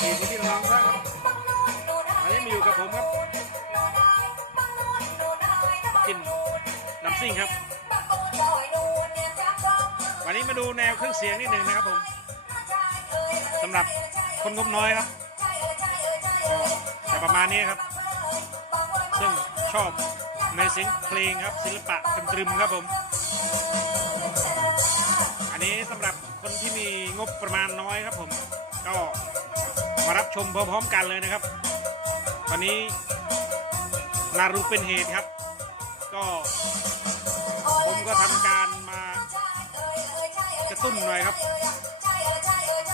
วัสดีพี่น้องครับวันนี้มาอยู่กับผมครับกินน้ำซิ่งครับ วันนี้มาดูแนวเครื่องเสียงนิดหนึ่งนะครับผมสำหรับคนงบน้อยครับก็จะประมาณนี้ครับ ซึ่งชอบในเสียงเพลงครับศิลปะกันตรึมครับผม อันนี้สำหรับคนที่มีงบประมาณน้อยครับผม ก็ มารับชมพร้อมๆกันเลยนะครับวันนี้นารูเป็นเหตุครับ ก็ผมก็ทำการมากระตุ้นหน่อยครับ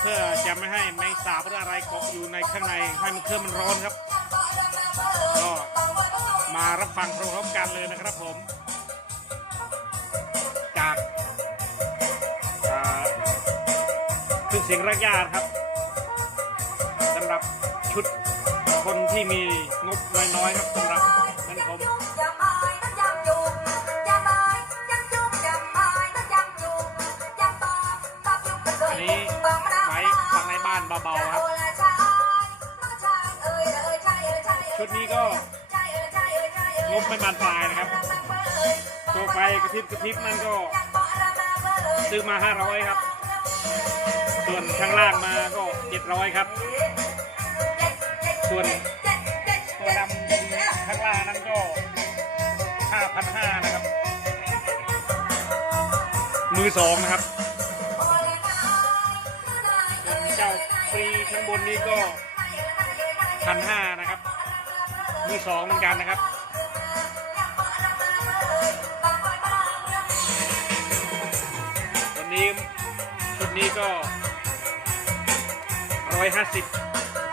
เพื่อจะไม่ให้แมงสาบหรืออะไรเกาะอยู่ในข้างในให้มันเครื่องมันร้อนครับก็มารับฟังพร้อมๆกันเลยนะครับผม จากเครื่อเสียงระยาติครับ รับชุดคนที่มีงบน้อยๆครับสำหรับเหมือนผมอันนี้ไว้ฟังในบ้านเบาๆครับ ชุดนี้ก็งบไม่บานปลายนะครับ ตัวไฟกระพริบกระพริบนั่นก็ซื้อมา 500 ครับ ส่วนข้างล่างมาก็ 700 ครับ ส่วนตัวดำข้างล่างนั้นก็ 5,500 นะครับ มือสองนะครับ เจ้าฟรีข้างบนนี้ก็พันห้านะครับ มือสองเหมือนกันนะครับตัวนี้ชุดนี้ก็ร้อยห้าสิบ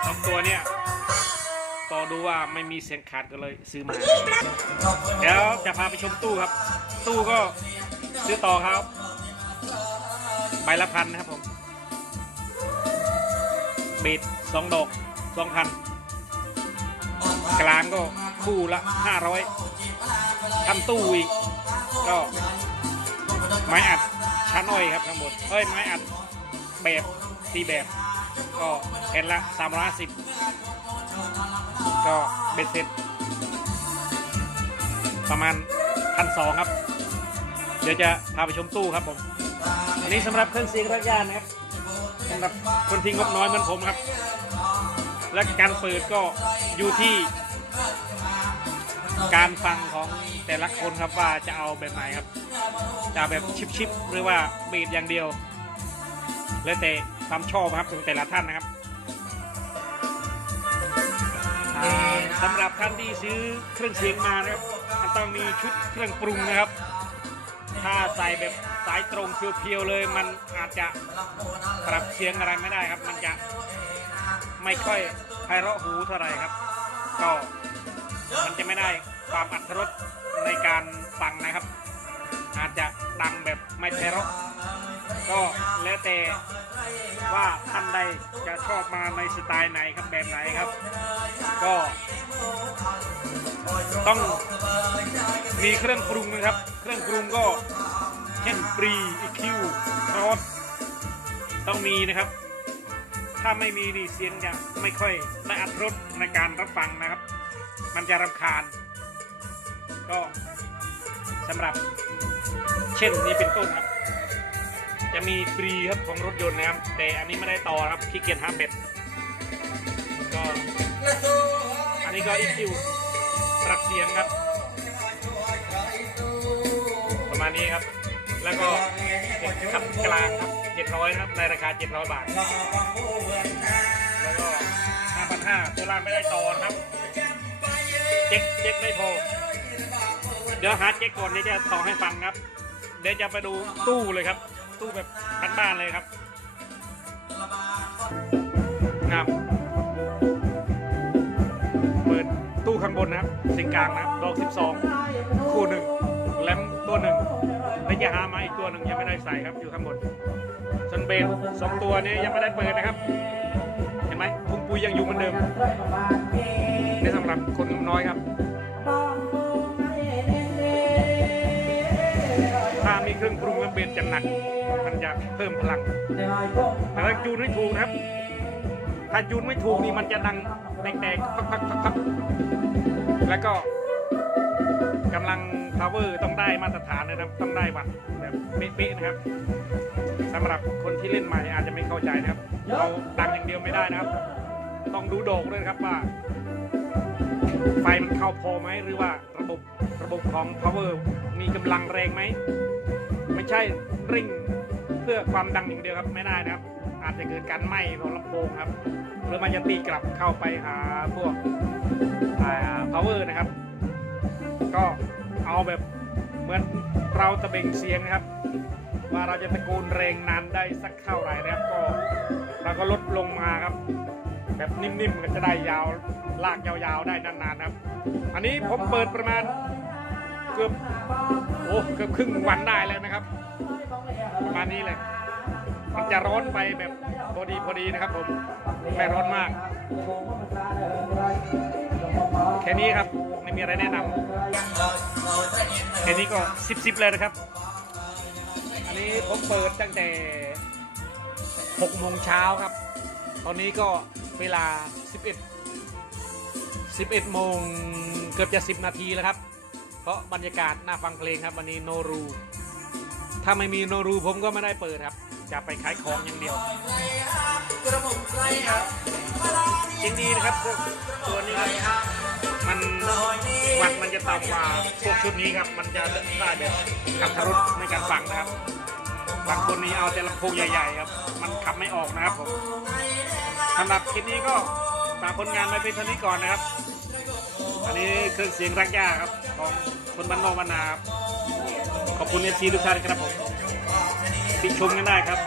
สองตัวเนี่ย ต่อดูว่าไม่มีเสียงขาดก็เลยซื้อมาเดี๋ยวจะพาไปชมตู้ครับ ตู้ก็ซื้อต่อครับใบละพันนะครับผมบีดสองดอกสองพันกลางก็คู่ละห้าร้อยทำตู้อีกก็ไม้อัดชั้นอ้อยครับทั้งหมดเอ้ยไม้อัดแบบตีแบบก็แผ่นละสามร้อยสิบ ก็เบ็ดเสร็จ ประมาณพันสองครับ เดี๋ยวจะพาไปชมตู้ครับผม อันนี้สำหรับเครื่องเสียงระยะนะครับสำหรับคนที่งบน้อยเหมือนผมครับ และการเปิดก็อยู่ที่ การฟังของแต่ละคนครับว่าจะเอาแบบไหนครับ จะแบบชิปๆหรือว่าบีดอย่างเดียว แล้วแต่ความชอบครับของแต่ละท่านนะครับ สำหรับท่านที่ซื้อเครื่องเสียงมานะครับมันต้องมีชุดเครื่องปรุงนะครับ ถ้าใส่แบบสายตรงเพียวๆเลย มันอาจจะปรับเสียงอะไรไม่ได้ครับ มันจะไม่ค่อยไพเราะหูเท่าไหร่ครับ ก็มันจะไม่ได้ความอัตรสในการฟังนะครับ อาจจะดังแบบไม่ไพเราะก็แล้วแต่ ว่าท่านใดจะชอบมาในสไตล์ไหนครับแบบไหนครับ ก็ต้องมีเครื่องปรุงนะครับ เครื่องปรุงก็เช่นปรีอีคิวครอสต้องมีนะครับ ถ้าไม่มีนี่เสียงจะไม่ค่อยได้อัตรสในการรับฟังนะครับ มันจะรำคาญ ก็สำหรับเช่นนี้เป็นต้นครับ จะมีฟรีครับของรถยนต์นะครับ แต่อันนี้ไม่ได้ต่อครับขี้เกียจหาเบ็ดก็อันนี้ก็อีคิวปรับเสียงครับ ประมาณนี้ครับ แล้วก็ขับกลางครับ700ครับในราคา700บาท แล้วก็5,500ตัวล่าไม่ได้ต่อครับเจ๊กเจ๊กไม่พอเดี๋ยวหาเจ๊กก่อนเดี๋ยวจะต่อให้ฟังครับ เดี๋ยวจะไปดูตู้เลยครับ ตู้แบบบ้านๆเลยครับ ครับ เปิดตู้ข้างบนนะครับสิงกลางนะครับดอก 12 คู่หนึ่งแลมตัวหนึ่งแล้วจะหามาอีกตัวหนึ่งยังไม่ได้ใส่ครับอยู่ข้างบนส่วนเบสสองตัวนี้ยังไม่ได้เปิดนะครับ เห็นไหมพุงปุยยังอยู่เหมือนเดิมนี่สำหรับคนน้อยครับ ถ้ามีเครื่องปรุงแล้วเบสจะหนัก มันจะเพิ่มพลังแต่ถ้าจูนให้ถูกนะครับ ถ้าจูนไม่ถูกนี่มันจะดังแตกๆพักๆๆแล้วก็กำลัง power ต้องได้มาตรฐานนะครับ ต้องได้วัดแบบเป๊ะๆนะครับสำหรับคนที่เล่นใหม่อาจจะไม่เข้าใจนะครับ เราดังอย่างเดียวไม่ได้นะครับ ต้องดูโดกด้วยครับว่า ไฟมันเข้าพอไหมหรือว่าระบบระบบของ power มีกำลังแรงไหม ไม่ใช่ริ่งเพื่อความดังอย่างเดียวครับไม่ได้นะครับ อาจจะเกิดการไหม้ของลำโพงครับหรือมันจะตีกลับเข้าไปหาพวก power นะครับ ก็เอาแบบเหมือนเราตะเบงเสียงนะครับ ว่าเราจะตะโกนแรงนานได้สักเท่าไหร่นะครับก็เราก็ลดลงมาครับ แบบนิ่มๆก็จะได้ยาวลากยาวๆได้นานๆครับ อันนี้ผมเปิดประมาณ เกือบโอ้เกือบครึ่งวันได้แล้วนะครับ ประมาณนี้เลยมันจะร้อนไปแบบพอดีพอดีนะครับผมไม่ร้อนมาก แค่นี้ครับไม่มีอะไรแนะนำแค่นี้ก็สิบสิบเลยนะครับ อันนี้ผมเปิดตั้งแต่6โมงเช้าครับ ตอนนี้ก็เวลา11 11โมงเกือบจะ10นาทีแล้วครับ เพราะบรรยากาศน่าฟังเพลงครับวันนี้โนรู ถ้าไม่มีโนรูผมก็ไม่ได้เปิดครับ จะไปขายของอย่างเดียวจริงดีนะครับพวกตัวนี้ครับมันวัดมันจะต่ำกว่าพวกชุดนี้ครับ มันจะได้แบบขับทะรุดในการฟังนะครับบางคนนี้เอาแต่ลำโพงใหญ่ ๆ ครับ มันขับไม่ออกนะครับผมสำหรับคลิปนี้ก็ ฝากผลงานไว้เป็นเท่านี้ก่อนนะครับ อันนี้เครื่องเสียงรักย่าครับ ของคนบ้านนอกบ้านนาครับขอบคุณเอฟซีทุกท่านครับผมติชมกันได้ครับ